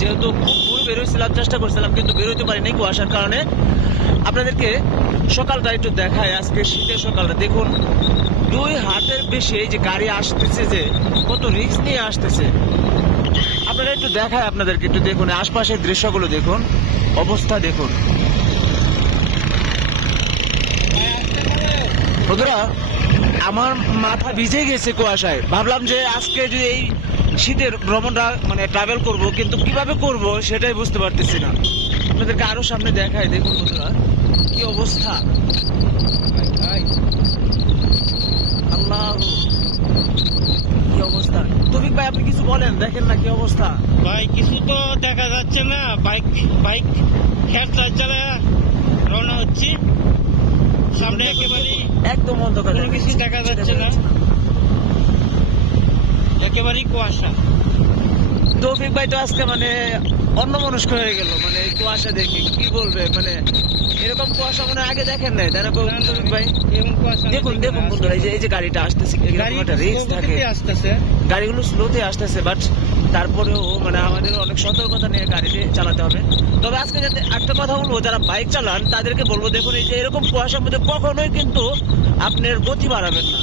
যেহেতু পুরো বেরোয়েছিলাম, চেষ্টা করছিলাম কিন্তু বেরোতে পারিনি কুয়াশার কারণে। আপনাদেরকে সকালটা একটু দেখায়, আজকে শীতের সকালটা দেখুন, 2 হাতের বেশি এই যে গাড়ি আসতেছে, যে কত রিস্ক নিয়ে আসতেছে। আপনারা একটু দেখায় আপনাদেরকে, একটু দেখুন আশপাশের দৃশ্যগুলো, দেখুন অবস্থা দেখুন বন্ধুরা। আমার মাথা ভিজে গেছে কুয়াশায়। ভাবলাম যে আজকে যদি এই শীতের ভ্রমণটা মানে ট্রাভেল করব, কিন্তু কিভাবে করব সেটাই বুঝতে পারতেছি না। আপনাদেরকে আরো সামনে দেখায়, দেখুন বন্ধুরা কি অবস্থা। আল্লাহ, কি অবস্থা। তৌফিক ভাই আপনি কিছু বলেন, দেখেন না কি অবস্থা। ভাই কিছু তো দেখা যাচ্ছে না, বাইক খেট চালা রওনা হচ্ছে, সামনে একেবারে একদম অন্ধকার, কোনো কিছু দেখা যাচ্ছে না, একেবারেই কুয়াশা। তৌফিক ভাই তো আজকে মানে অন্যমনস্ক হয়ে গেল, মানে কুয়াশা দেখে কি বলবে, মানে এরকম কুয়াশা মানে আগে দেখেন নাই, তাই না তৌফিক ভাই? দেখুন দেখুন বন্ধুরা, এই যে গাড়িটা আসতেছে, একটা রিস্ক থাকে, গাড়িগুলো স্লোতে আসতেছে, বাট তারপরেও মানে আমাদের অনেক সতর্কতা নিয়ে গাড়িটি চালাতে হবে। তবে আজকে যাতে একটা কথা বলবো, যারা বাইক চালান তাদেরকে বলবো, দেখুন এই যে এরকম কুয়াশার মধ্যে কখনোই কিন্তু আপনার গতি বাড়াবেন না।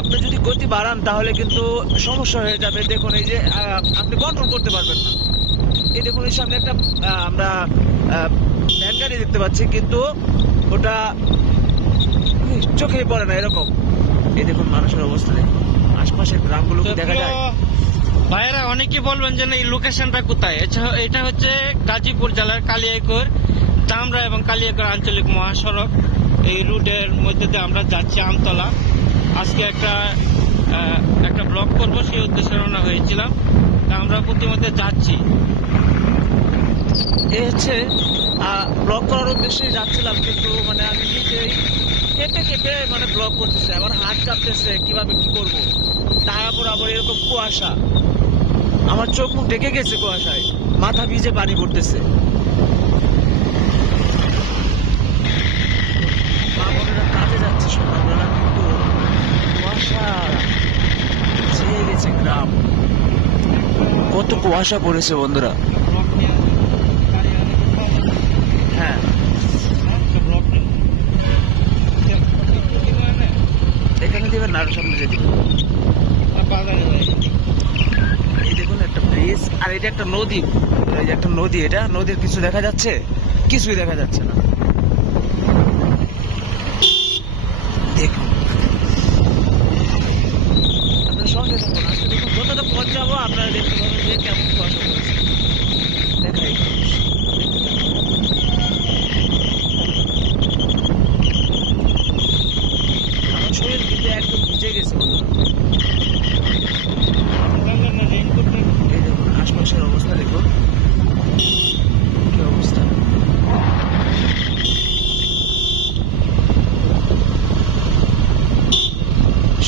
আপনি যদি গতি বাড়ান তাহলে কিন্তু সমস্যা হয়ে যাবে। দেখুন এই যে আপনি কন্ট্রোল করতে পারবেন না। এই দেখুন এই সামনে একটা আমরা ভ্যান গাড়ি দেখতে পাচ্ছি, কিন্তু ওটা চোখে পড়ে না এরকম। এই দেখুন মানুষের অবস্থা, দেখুন আশপাশের গ্রামগুলোকে দেখা যায়। ভাইয়েরা অনেকে বলবেন যে এই লোকেশনটা কোথায়। এটা হচ্ছে গাজীপুর জেলার কালিয়াকৈর চামড়া এবং কালিয়াকৈর আঞ্চলিক মহাসড়ক। এই রুটের মধ্যে দিয়ে আমরা যাচ্ছি আমতলা। আজকে একটা ব্লগ করবো, সেই উদ্দেশ্যে রওনা হয়েছিলাম। তা আমরা প্রতিমধ্যে যাচ্ছি, এই হচ্ছে ব্লগ করার উদ্দেশ্যে যাচ্ছিলাম, কিন্তু মানে আমি নিজেই কেটে কেটে মানে ব্লগ করতেছি, আমার হাত কাঁপতেছে কিভাবে কি করবো। তারপর আবার এরকম কুয়াশা, আমার চোখ মুখ ঢেকে গেছে কুয়াশায়, মাথা ভিজে পানি পড়তেছে। কাজে যাচ্ছে সকালবেলা, কিন্তু কুয়াশা ছেয়ে গেছে গ্রাম, কত কুয়াশা পড়েছে বন্ধুরা। হ্যাঁ এখানে দেবেন না, আরো সামনে যেতে। এই দেখুন একটা ব্রিজ, আর এটা একটা নদী, এই যে একটা নদী, এটা নদীর কিছু দেখা যাচ্ছে, কিছুই দেখা যাচ্ছে না। দেখুন আপনার সঙ্গে থাকুন, আজকে দেখুন যতটা পথ যাবো আপনারা দেখতে পাবেন যে কেমন কুয়াশা পড়েছে। দেখাই আমার শরীর কিন্তু একদম ভিজে গেছে বন্ধুরা। এই দেখুন আশপাশের অবস্থা, দেখুন কি অবস্থা।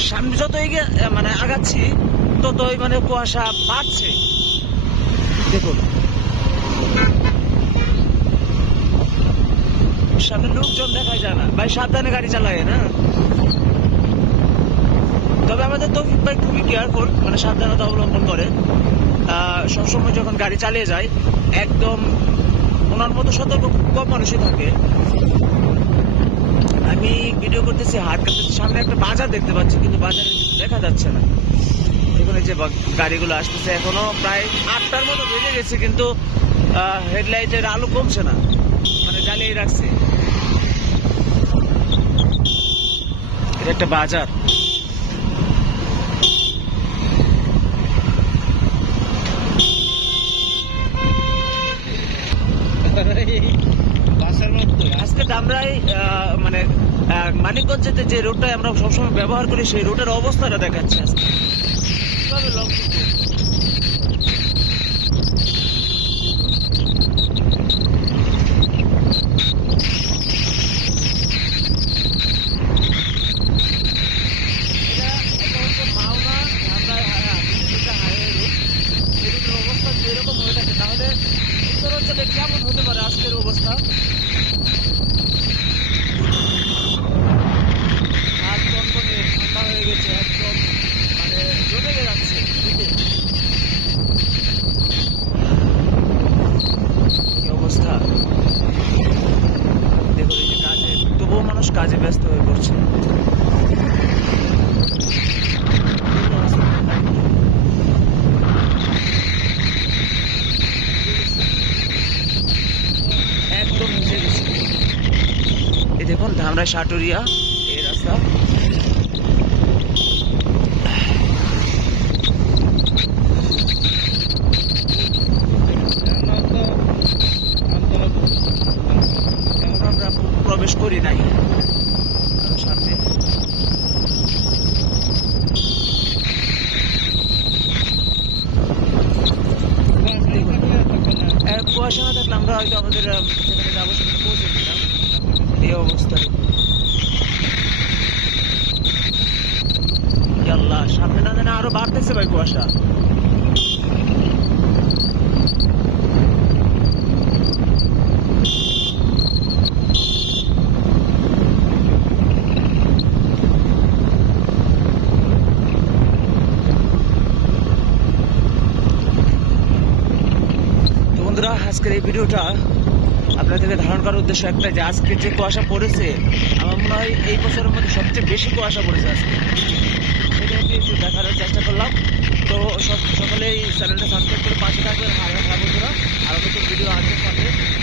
সামনে যত এগিয়ে মানে আগাচ্ছি ততই মানে কুয়াশা বাড়ছে। দেখুন সামনে লোকজন দেখা যায় না। ভাই সাবধানে গাড়ি চালায় না, তবে আমাদের তৌফিক ভাই খুবই কেয়ারফুল, মানে সাবধানতা অবলম্বন করে সবসময় যখন গাড়ি চালিয়ে যায়। একদম ওনার মতো সতর্ক কম মানুষই থাকে। আমি ভিডিও করতেছি, হাত কাটতেছি, সামনে একটা বাজার দেখতে পাচ্ছি, কিন্তু বাজারে দেখা যাচ্ছে না। দেখুন এই যে গাড়িগুলো আসতেছে, এখনো প্রায় 8টার মতো বেজে গেছে, কিন্তু হেডলাইটের আলো কমছে না, মানে জ্বালিয়ে রাখছে। এটা একটা বাজার। আজকে আমরাই মানে মানিকগঞ্জেতে যে রোডটা আমরা সবসময় ব্যবহার করি, সেই রোডের অবস্থাটা দেখাচ্ছে আজকে। কিভাবে লং এরকম হয়ে থাকে, তাহলে উত্তর অঞ্চলে কেমন হতে পারে আজকের অবস্থা। হাত কনকনে ঠান্ডা হয়ে গেছে, একদম মানে জমে যাচ্ছে। মানুষ কাজে ব্যস্ত হয়ে পড়ছে। একদম নিচে গেছে। এই দেখুন ধামরাই সাটুরিয়া এই রাস্তা। আমরা প্রবেশ করি নাই সামনে। কুয়াশা না থাকলে আমরা হয়তো আমাদের যেখানে যাবো সেখানে পৌঁছে দিতাম। এই অবস্থায় আল্লাহ, সামনে না জানে আরো বাড়তেছে ভাই কুয়াশা। আজকের এই ভিডিওটা আপনাদেরকে ধারণ করার উদ্দেশ্য একটাই, যে আজকে যে কুয়াশা পড়েছে আমার মনে হয় এই বছরের মধ্যে সবচেয়ে বেশি কুয়াশা পড়েছে আজকে, সেটা একটু দেখার চেষ্টা করলাম। তো সকলেই চ্যানেলটা সাবস্ক্রাইব করে পাশে থাকবেন। আর বন্ধুরা আরো নতুন ভিডিও আসবে সামনে।